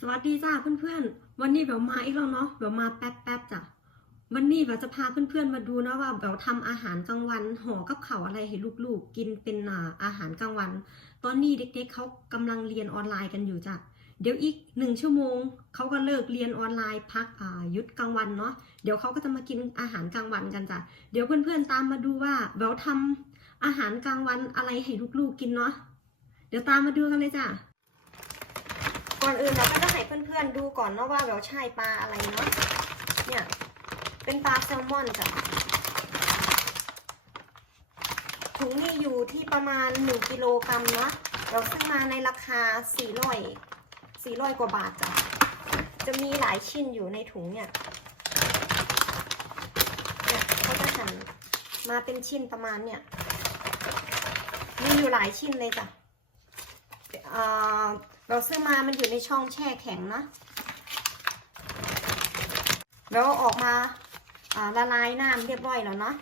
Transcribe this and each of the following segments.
สวัสดีจ้าเพื่อนๆ วันนี้แบบมาอีกแล้วเนาะแบบมาแป๊บๆจ้ะ วันนี้แบบจะพาเพื่อนๆมาดูเนาะว่าแบบทำอาหารกลางวันห่อกับเขาอะไรให้ลูกๆ กินเป็นอาหารกลางวัน ตอนนี้เด็กๆเขากำลังเรียนออนไลน์กันอยู่จ้ะ เดี๋ยวอีกหนึ่งชั่วโมงเขาก็เลิกเรียนออนไลน์พักอ่ายุดกลางวันเนาะ เดี๋ยวเขาก็จะมากินอาหารกลางวันกันจ้ะ เดี๋ยวเพื่อนๆตามมาดูว่าแบบทำอาหารกลางวันอะไรให้ลูกๆกินเนาะ เดี๋ยวตามมาดูกันเลยจ้ะ ก่อนอื่นเราก็จะให้เพื่อนๆดูก่อนเนาะว่าเราใช่ปลาอะไรเนาะ เนี่ย เป็นปลาแซลมอนจ้ะ ถุงนี่อยู่ที่ประมาณ 1กิโลกรัมเนาะ เราซื้อมาในราคา 400 400 กว่าบาทจ้ะ จะมีหลายชิ้นอยู่ในถุงเนี่ย เนี่ยเขาจะหั่นมาเป็นชิ้นประมาณเนี่ย มีอยู่หลายชิ้นเลยจ้ะ เราซื้อมามันอยู่ในช่องแช่แข็งนะแล้วออกมาละลายน้ำเรียบร้อยแล้วเนาะ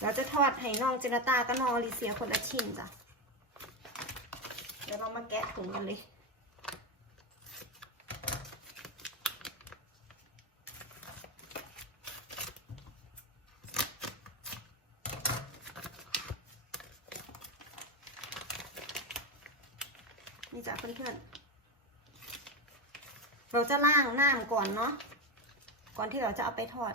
เราจะทอดให้น้องเจนตากับน้องลิเซียคนละชิ้นจ้ะ เดี๋ยวเรามาแกะถุงกันเลย นี่จ้ะเพื่อนๆ เราจะล่างน้ำก่อนเนาะ ก่อนที่เราจะเอาไปทอด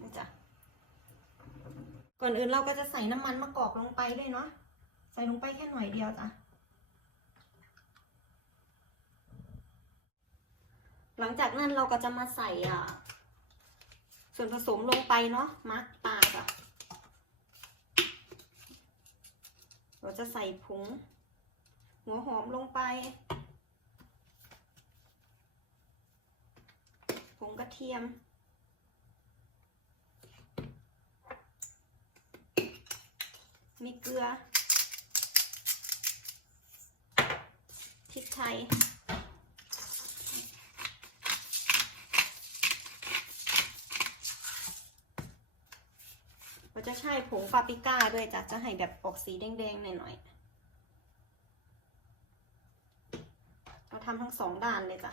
นี่จ้ะก่อนอื่นเราก็จะใส่น้ำมันมะกอกลงไปด้วยเนาะ ใส่ลงไปแค่หน่อยเดียวจ้ะ หลังจากนั้นเราก็จะมาใส่อะ ส่วนผสมลงไปเนาะมักปลาจ้ะเราจะใส่ผงหัวหอมลงไป ผงกระเทียม มีเกลือพริกไทย เรา จะใช้ผงปาปริก้าด้วยจ้ะจะให้แบบออกสีแดงๆหน่อยๆเราทำทั้งสองด้านเลยจ้ะ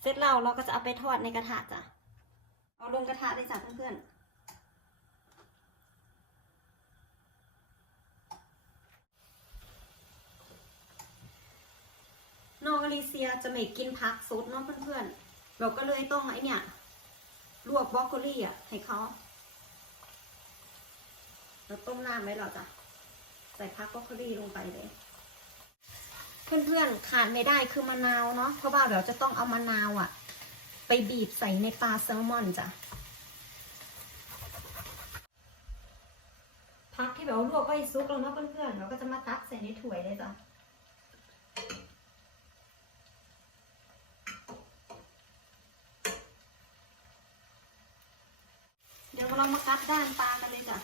เสร็จแล้วเราก็จะเอาไปทอดในกระทะจ้ะ เอาลงกระทะเลยจ้ะเพื่อนๆนองอลิเซียจะไม่กินผักสดเนาะเพื่อนๆ เราก็เลยต้องไอเนี่ยลวกบรอกโคลี่อะ ให้เขาเราต้มน้ำไว้เราจ้ะใส่พักบรอกโคลี่ลงไปเลย เพื่อนๆขาดไม่ได้คือมะนาวเนาะเพราะว่าเราจะต้องเอามะนาวอะ ไปบีบใส่ในปลาแซลมอนจ้ะพักที่แบบว่าลวกไว้ซุกแล้วเนาะเพื่อนๆเราก็จะมาตักใส่ในถ้วยเลยจ้ะ เดี๋ยวเรามา กัดด้านปลากันเลยจ้ะ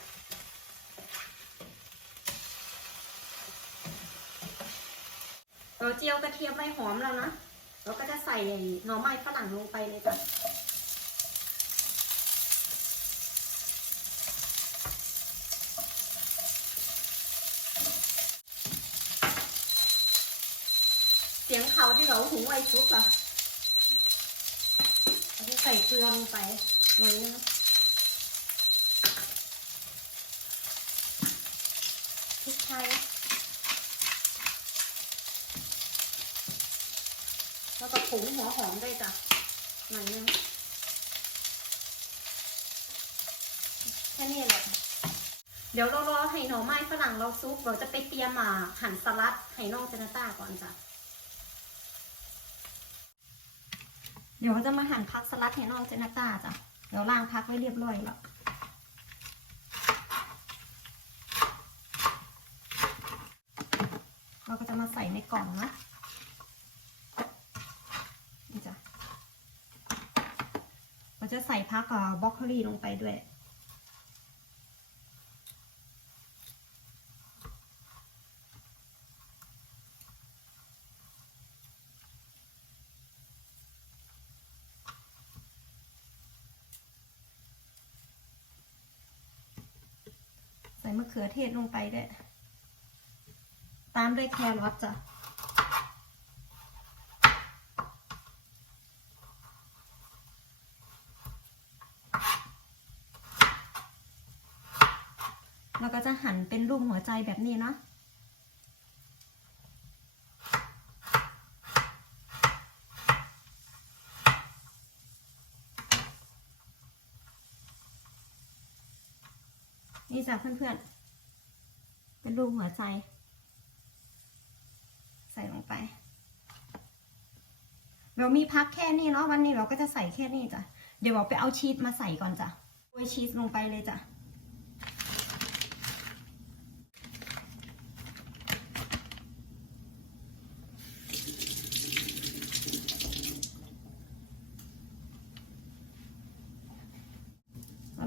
เราเจียวกระเทียมไว้หอมแล้วนะ เราก็จะใส่หน่อไม้ฝรั่งลงไปเลยจ้ะเสียงเขาที่เราหุงไว้ซุปอะเราจะใส่เกลือลงไปหน่อยนึง พริกไทย แล้วก็ผงหัวหอมด้วยจ้ะหน่อยนึงแค่นี้แหละเดี๋ยวเรารอให้หน่อไม้ฝรั่งเราซุปเราจะไปเตรียมมาหั่นสลัดให้น้องเจนต้าก่อนจ้ะเดี๋ยวเราจะมาหั่นพักสลัดให้น้องเจนต้าจ้ะเดี๋ยวล้างพักไว้เรียบร้อยแล้ว มาใส่ในกล่องนะจะเราจะใส่พักบบล็อกโคลีลงไปด้วยใส่มะเขือเทศลงไปด้วย ตามด้วยแครอทจ้ะเราก็จะหั่นเป็นรูปหัวใจแบบนี้เนาะนี่จ้ะเพื่อนๆ เป็นรูปหัวใจ ใส่ลงไปเรามีพักแค่นี้เนาะวันนี้เราก็จะใส่แค่นี้จ้ะเดี๋ยวเราไปเอาชีสมาใส่ก่อนจ้ะโรยชีสลงไปเลยจ้ะ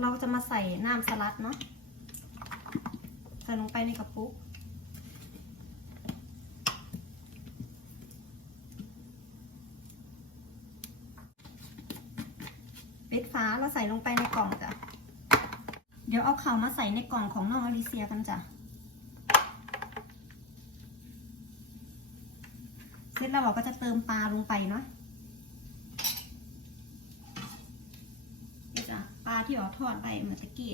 เราจะมาใส่น้ำสลัดเนาะใส่ลงไปในกระปุก เราใส่ลงไปในกล่องจ้ะ เดี๋ยวเอาเข่ามาใส่ในกล่องของน้องอลิเซียกันจ้ะ เสร็จแล้วเราก็จะเติมปลาลงไปเนาะจ้ะปลาที่เราทอดไปเมื่อตะกี้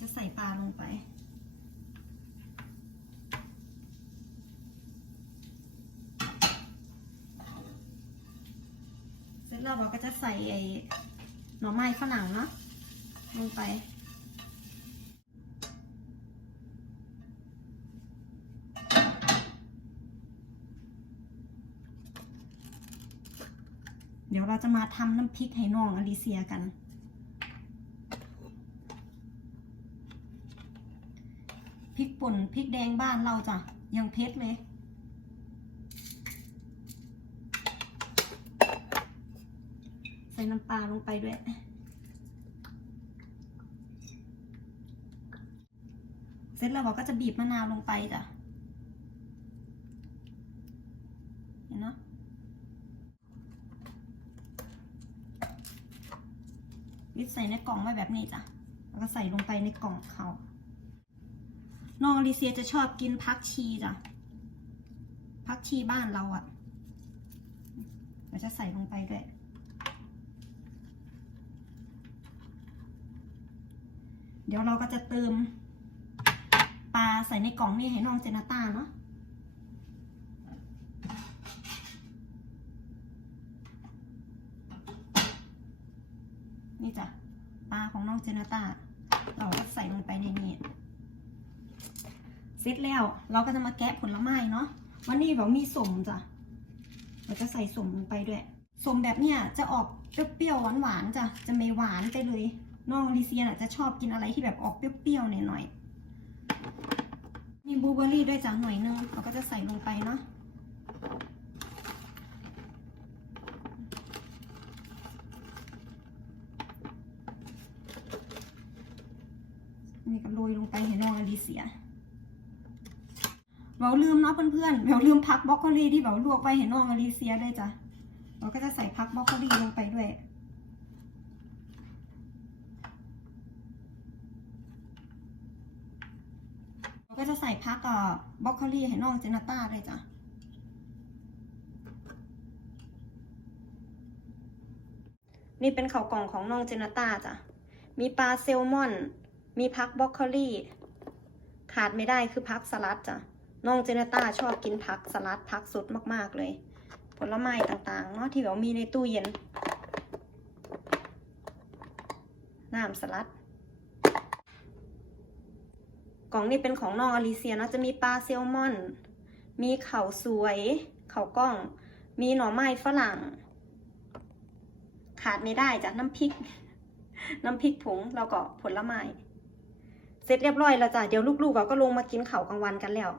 จะใส่ปลาลงไป เสร็จแล้วเราก็จะใส่ไอ้หน่อไม้ฝรั่งเนาะลงไป เดี๋ยวเราจะมาทำน้ำพริกให้น้องอลิเซียกัน พริกป่นพริกแดงบ้านเราจ้ะยังเผ็ดเลย ใส่น้ำปลาลงไปด้วย เสร็จแล้วเราก็จะบีบมะนาวลงไปจ้ะ เห็นเนาะวิดใส่ในกล่องไว้แบบนี้จ้ะ แล้วก็ใส่ลงไปในกล่องเขาน้องลิเซียจะชอบกินพักชีจ้ะ พักชีบ้านเราอะ่ะเราจะใส่ลงไปด้วย เดี๋ยวเราก็จะเติมปลาใส่ในกล่องนี่ให้น้องเจนาต้าเนาะนี่จ้ะปลาของน้องเจนาต้า เราก็ใส่ลงไปในนี้เสร็จแล้วเราก็จะมาแกะผลไม้เนาะวันนี้เรามีสมจ้ะเราจะใส่สมลงไปด้วยสมแบบเนี้ยจะออกเปรี้ยวๆหวานๆจ้ะจะไม่หวานไปเลย น้องลิเซียน่ะจะชอบกินอะไรที่แบบออกเปรี้ยวๆหน่อยๆมีบลูเบอร์รี่ด้วยจ้ะหน่อยนึงเราก็จะใส่ลงไปเนาะนี่ก็โรยลงไปให้น้องอลิเซียเราลืมเนาะเพื่อนๆเราลืมพักบรอกโคลีที่เราลวกไว้ให้น้องอลิเซียเลยจ้ะเราก็จะใส่พักบรอกโคลีลงไปด้วย เรา ก็จะใส่พักกับบรอกโคลี่ให้น้องเจนาต้าเลยจ้ะนี่เป็นข้ากล่องของน้องเจนาต้าจ้ะ มีปลาแซลมอน มีพักบรอกโคลี่ ขาดไม่ได้คือพักสลัดจ้ะ น้องเจเนต้าชอบกินผักสลัดผักสดมากๆเลย ผลไม้ต่างๆ เนาะที่แบบมีในตู้เย็น น้ำสลัด กล่องนี้เป็นของน้องอลิเซียเนาะจะมีปลาแซลมอน มีเข่าสวยเข่ากล้อง มีหน่อไม้ฝรั่ง ขาดไม่ได้จ้ะน้ำพริก น้ำพริกผงแล้วก็ผลไม้เสร็จเรียบร้อยแล้วจ้ะเดี๋ยวลูกๆเราก็ลงมากินข้าวกลางวันกันแล้ว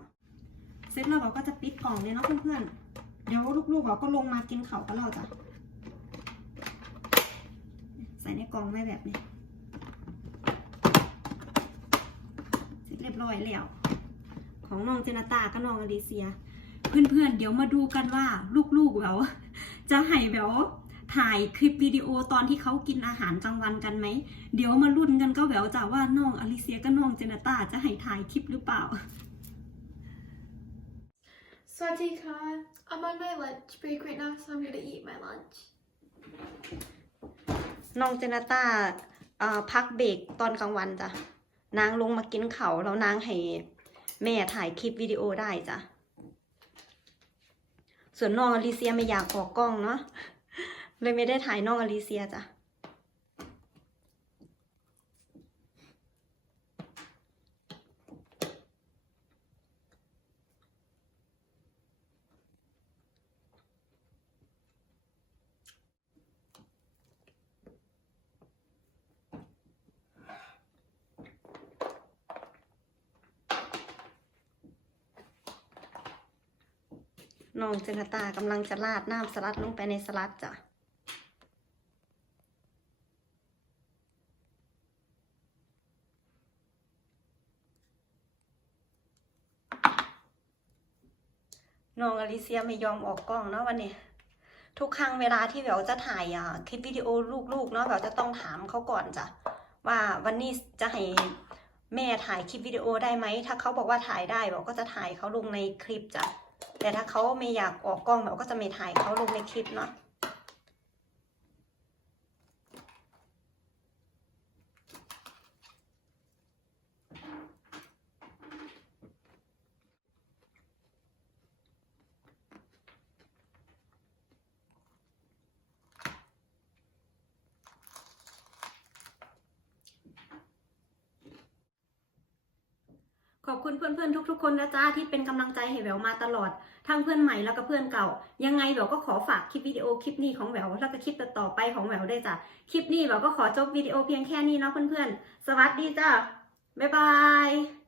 เสร็จแล้วเราก็จะปิดกล่องเนี่ยเนาะเพื่อนๆเดี๋ยวลูกๆเราก็ลงมากินข้าวกันแล้วจ้ะใส่ในกล่องไว้แบบนี้ เส ร็จเรียบร้อยแล้ว ของน้องเจนาตากับน้องอลิเซีย เพื่อนๆเดี๋ยวมาดูกันว่าลูกๆเราจะให้แบบทถ่ายคลิปวิดีโอตอนที่เขากินอาหารกลางวันกันไหม เดี๋ยวมาลุ้นกันก็แหววจ้ะว่าน้องอลิเซียกับน้องเจเนต้าจะให้ถ่ายคลิปหรือเปล่า Swatika, I'm on my lunch break right now, so I'm gonna eat my lunch. น้องเจเนต้าเอ่อพักเบรกตอนกลางวันจ้ะ นางลงมากินเขาแล้วนางให้แม่ถ่ายคลิปวิดีโอได้จ้ะ ส่วนน้องอลิเซียไม่อยากออกกล้องเนาะเลยไม่ได้ถ่ายน้องอลิเซียจ้ะ น้องเจนตากำลังจะราดน้ำสลัดลงไปในสลัดจ้ะน้องอลิเซียไม่ยอมออกกล้องเนาะวันนี้ ทุกครั้งเวลาที่แหววจะถ่ายอะคลิปวิดีโอลูกๆเนาะแหววจะต้องถามเขาก่อนจ้ะว่าวันนี้จะให้แม่ถ่ายคลิปวิดีโอได้ไหมถ้าเขาบอกว่าถ่ายได้แหววก็จะถ่ายเขาลงในคลิปจ้ะ แต่ถ้าเขาไม่อยากออกกล้องเราก็จะไม่ถ่ายเขาลงในคลิปเนาะ ข อบคุณเพื่อนๆทุก ๆ คนนะจ้าที่เป็นกำลังใจให้แหววมาตลอด ทั้งเพื่อนใหม่แล้วก็เพื่อนเก่า ยังไงแหววก็ขอฝากคลิปวิดีโอคลิปนี้ของแหววแล้วก็คลิปต่อไปของแหววได้วยจ้ะคลิปนี้แหววก็ขอจบวิดีโอเพียงแค่นี้เนาะเพื่อนๆสวัสดีจ้าบ๊ายบาย